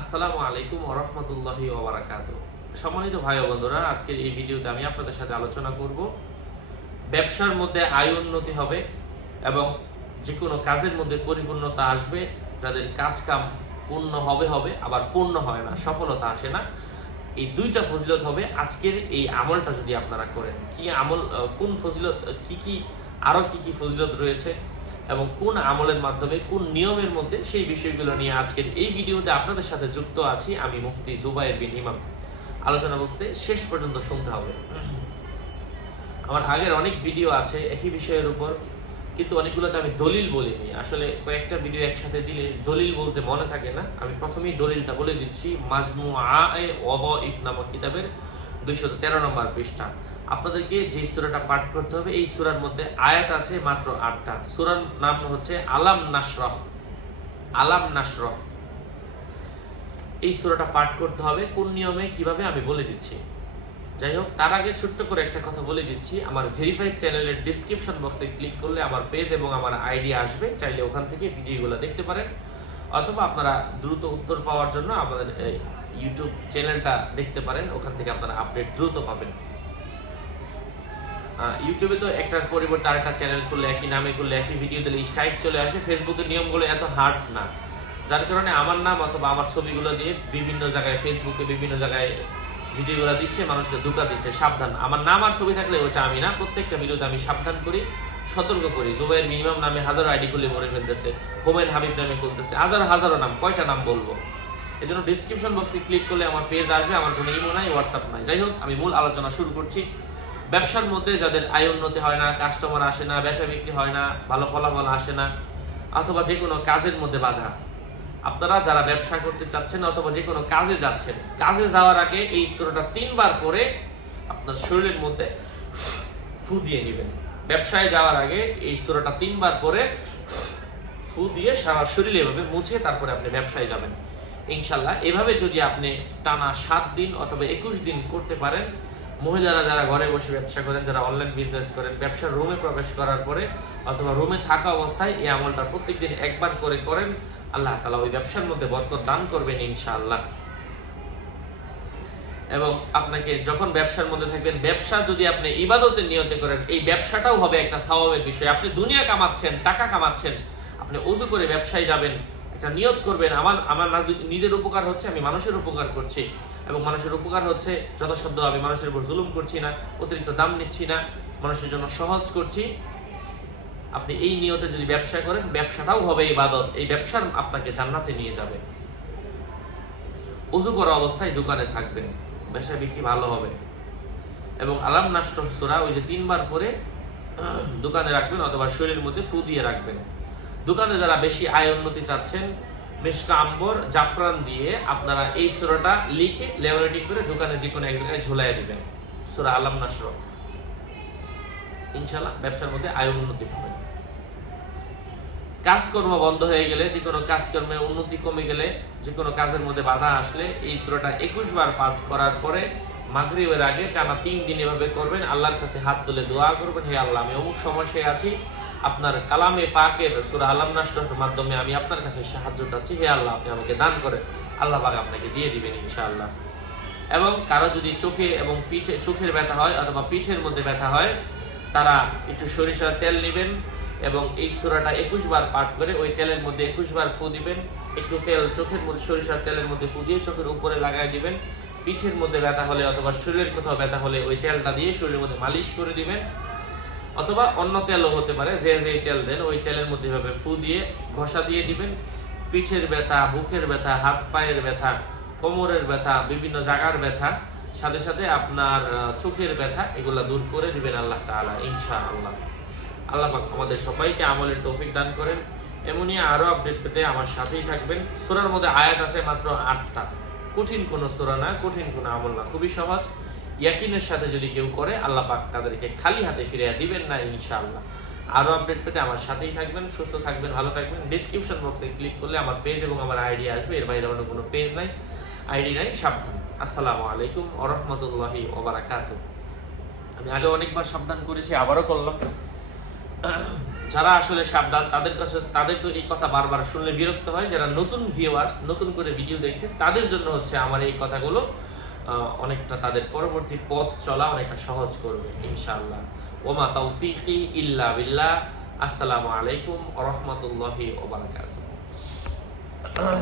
আসসালামু আলাইকুম ওরহমতুল্লাহি ওবরাকাত সম্মানিত ভাই বন্ধুরা, আজকের এই ভিডিওতে আমি আপনাদের সাথে আলোচনা করব ব্যবসার মধ্যে আয় উন্নতি হবে এবং যে কোনো কাজের মধ্যে পরিপূর্ণতা আসবে, যাদের কাজ কাম পূর্ণ হবে হবে, আবার পূর্ণ হয় না, সফলতা আসে না, এই দুইটা ফজিলত হবে। আজকের এই আমলটা যদি আপনারা করেন, কি আমল কোন ফজিলত, কি কি, আরও কি কি ফজিলত রয়েছে এবং কোন আমলের মাধ্যমে, কোন নিয়মের মধ্যে সেই বিষয়গুলো নিয়ে আজকের এই ভিডিওতে আপনাদের সাথে যুক্ত আছি আমি মুফতি জুবাইর বিন ইমাম। আলোচনা বুঝতে শেষ পর্যন্ত শুনতে হবে। আমার আগের অনেক ভিডিও আছে একই বিষয়ের উপর, কিন্তু অনেকগুলোতে আমি দলিল বলিনি। আসলে কয়েকটা ভিডিও একসাথে দিলে দলিল বলতে মনে থাকে না। আমি প্রথমেই দলিলটা বলে দিচ্ছি মাজমু আয়ে ওয়াদাইফ নামক কিতাবের দুইশত তেরো নম্বর পৃষ্ঠা। আপনাদেরকে যে সূরাটা পাঠ করতে হবে, এই সুরার মধ্যে আয়াত আছে মাত্র আটটা। সূরার নাম হচ্ছে আলাম নাসরহ আলাম নাসরহ এই সূরাটা পাঠ করতে হবে, কোন নিয়মে, কীভাবে, আমি বলে দিচ্ছি। যাই হোক, তার আগে ছোট্ট করে একটা কথা বলে দিচ্ছি। আমার ভেরিফাইড চ্যানেলের ডিসক্রিপশন বক্সে ক্লিক করলে আমার পেজ এবং আমার আইডি আসবে। চাইলে ওখান থেকে ভিডিওগুলো দেখতে পারেন। অথবা আপনারা দ্রুত উত্তর পাওয়ার জন্য আমাদের ইউটিউব চ্যানেলটা দেখতে পারেন। ওখান থেকে আপনারা আপডেট দ্রুত পাবেন। ইউটিউবে তো একটার পরিবর্তে আরেকটা চ্যানেল খুললে একই নামে খুললে একই ভিডিও দিলে স্ট্রাইক চলে আসে। ফেসবুকের নিয়মগুলো এত হার্ড না। যার কারণে আমার নাম অথবা আমার ছবিগুলো দিয়ে বিভিন্ন জায়গায় ফেসবুকে বিভিন্ন জায়গায় ভিডিওগুলো দিচ্ছে, মানুষকে ধোকা দিচ্ছে। সাবধান। আমার নাম আর ছবি থাকলে ওটা আমি না। প্রত্যেকটা ভিডিওতে আমি সাবধান করি, সতর্ক করি। জুবাইয়ের মিনিমাম নামে হাজারো আইডি খুলে মরে ফেলতেছে। হোমেন হাবিব নামে খুলতেছে। হাজারো হাজারো নাম, কয়টা নাম বলব? এই জন্য ডিসক্রিপশন বক্সে ক্লিক করলে আমার পেজ আসবে। আমার কোনো ইমো নাই হোয়াটসঅ্যাপ নাই। যাই হোক, আমি মূল আলোচনা শুরু করছি। ব্যবসার মধ্যে যাদের আয় উন্নতি হয় না কাস্টমার আসে না, ব্যবসা বিক্রি হয় না, ভালো ফলাফল আসে না, অথবা যে কোনো কাজের মধ্যে বাধা। আপনারা যারা ব্যবসা করতে চাচ্ছেন অথবা যে কোনো কাজে যাচ্ছেন, কাজে যাওয়ার আগে এই স্তরটা তিনবার করে আপনার শরীরের মধ্যে ফু দিয়ে নেবেন। ব্যবসায় যাওয়ার আগে এই স্তরটা তিনবার করে ফু দিয়ে সারা শরীরে এভাবে মুছে তারপরে আপনি ব্যবসায় যাবেন। ইনশাল্লাহ এভাবে যদি আপনি টানা সাত দিন অথবা একুশ দিন করতে পারেন মহিলারা যারা ঘরে বসে ব্যবসা করেন, যারা অনলাইন বিজনেস করেন, ব্যবসার রুমে প্রবেশ করার পরে অথবা রুমে থাকা অবস্থায় এই আমলটা প্রত্যেকদিন একবার করে করেন, আল্লাহ তালা ওই ব্যবসার মধ্যে বরকত দান করবেন ইনশাআল্লাহ। এবং আপনাকে যখন ব্যবসার মধ্যে থাকবেন, ব্যবসা যদি আপনি ইবাদতের নিয়তে করেন, এই ব্যবসাটাও হবে একটা স্বভাবের বিষয়। আপনি দুনিয়া কামাচ্ছেন, টাকা কামাচ্ছেন, আপনি অজু করে ব্যবসায় যাবেন, একটা নিয়ত করবেন, আমার আমার নাজ- নিজের উপকার হচ্ছে, আমি মানুষের উপকার করছি। এবং মানুষের উপকার হচ্ছে, যথাসাধ্য আমি মানুষের উপর জুলুম করছি না, অতিরিক্ত দাম নিচ্ছি না, মানুষের জন্য সহজ করছি। আপনি এই নিয়তে যদি ব্যবসা করেন, ব্যবসাটাও হবে ইবাদত, এই ব্যবসার আপনাকে জান্নাতে নিয়ে যাবে। অজু করা অবস্থায় দোকানে থাকবেন ব্যবসা বিক্রি ভালো হবে। এবং আলাম নাষ্ট সোরা, ওই যে তিনবার করে দোকানে রাখবেন অথবা শরীরের মধ্যে ফু দিয়ে রাখবেন। দোকানে যারা বেশি আয় উন্নতি চাচ্ছেন মেশকা আম্বর জাফরান দিয়ে আপনারা এই সোরাটা লিখে লেমিনেটিং করে দোকানে যে কোনো এক জায়গায় ঝোলাই দিবেন। সোরা আলাম নাসর। ইনশাল্লাহ ব্যবসার মধ্যে আয় উন্নতি কাজকর্ম বন্ধ হয়ে গেলে, যে কোনো কাজকর্মে উন্নতি কমে গেলে, যে কোনো কাজের মধ্যে বাধা আসলে এই সুরাটা একুশ বার পাঠ করার পরে মাগরিবের আগে টানা তিন দিন এভাবে করবেন। আল্লাহর কাছে হাত তুলে দোয়া করবেন, হে আল্লাহ, আমি অমুক সমস্যায় আছি আপনার কালামে পাকের সুরা আলাম নাস্টের মাধ্যমে আমি আপনার কাছে সাহায্য চাচ্ছি। হে আল্লাহ, আপনি আমাকে দান করে আল্লাহ পাক আপনাকে দিয়ে দিবেন ইনশাআল্লাহ। এবং কারও যদি চোখে এবং পিঠে, চোখের ব্যথা হয় অথবা পিঠের মধ্যে ব্যথা হয়, তারা একটু সরিষার তেল নেবেন এবং এই সুরাটা একুশ বার পাঠ করে ওই তেলের মধ্যে একুশ বার ফু দিবেন। একটু তেল চোখের মধ্যে, সরিষার তেলের মধ্যে ফু দিয়ে চোখের উপরে লাগাই দিবেন। পিঠের মধ্যে ব্যথা হলে অথবা শরীরের কোথাও ব্যথা হলে ওই তেলটা দিয়ে শরীরের মধ্যে মালিশ করে দিবেন। অথবা অন্য তেলও হতে পারে, যে যে তেল দেন, ওই তেলের মধ্যে ভাবে ফু দিয়ে ঘষা দিয়ে দিবেন। পিঠের ব্যথা, বুকের ব্যথা, হাত পায়ের ব্যথা, কোমরের ব্যথা, বিভিন্ন জায়গার ব্যথা, সাথে সাথে আপনার চোখের ব্যথা, এগুলা দূর করে দিবেন আল্লাহ তাআলা, ইনশাআল্লাহ। আল্লাহ পাক আমাদের সবাইকে আমলের তৌফিক দান করেন। এমনই আরও আপডেট পেতে আমার সাথেই থাকবেন। সোরার মধ্যে আয়াত আছে মাত্র আটটা। কঠিন কোনো সোরা না, কঠিন কোনো আমল না। খুবই সহজ। ইয়াকিনের সাথে যদি কেউ করে, আল্লাহ পাক তাদেরকে খালি হাতে ফিরিয়ে দিবেন না ইনশাআল্লাহ। আরও আপডেট পেতে আমার সাথেই থাকবেন, সুস্থ থাকবেন, ভালো থাকবেন। ডিসক্রিপশন বক্সে ক্লিক করলে আমার পেজ এবং আমার আইডি আসবে। এর বাইরে আমার কোনো পেজ নাই আইডি নাই, সাবধান। আসসালামু আলাইকুম ওরহমতুল্লাহি ওবারাকাতুহ আমি আগে অনেকবার সাবধান করেছি, আবারও করলাম। যারা আসলে সাবধান, তাদের কাছে, তাদের তো এই কথা বারবার শুনলে বিরক্ত হয়। যারা নতুন ভিউয়ার্স নতুন করে ভিডিও দেখছে, তাদের জন্য হচ্ছে আমার এই কথাগুলো। অনেকটা তাদের পরবর্তী পথ চলা অনেকটা সহজ করবে, ইনশাআল্লাহ। ওমা তৌফিকি ইল্লা বিল্লাহ। আসসালামু আলাইকুম রহমতুল্লাহ বারাকাতুহু।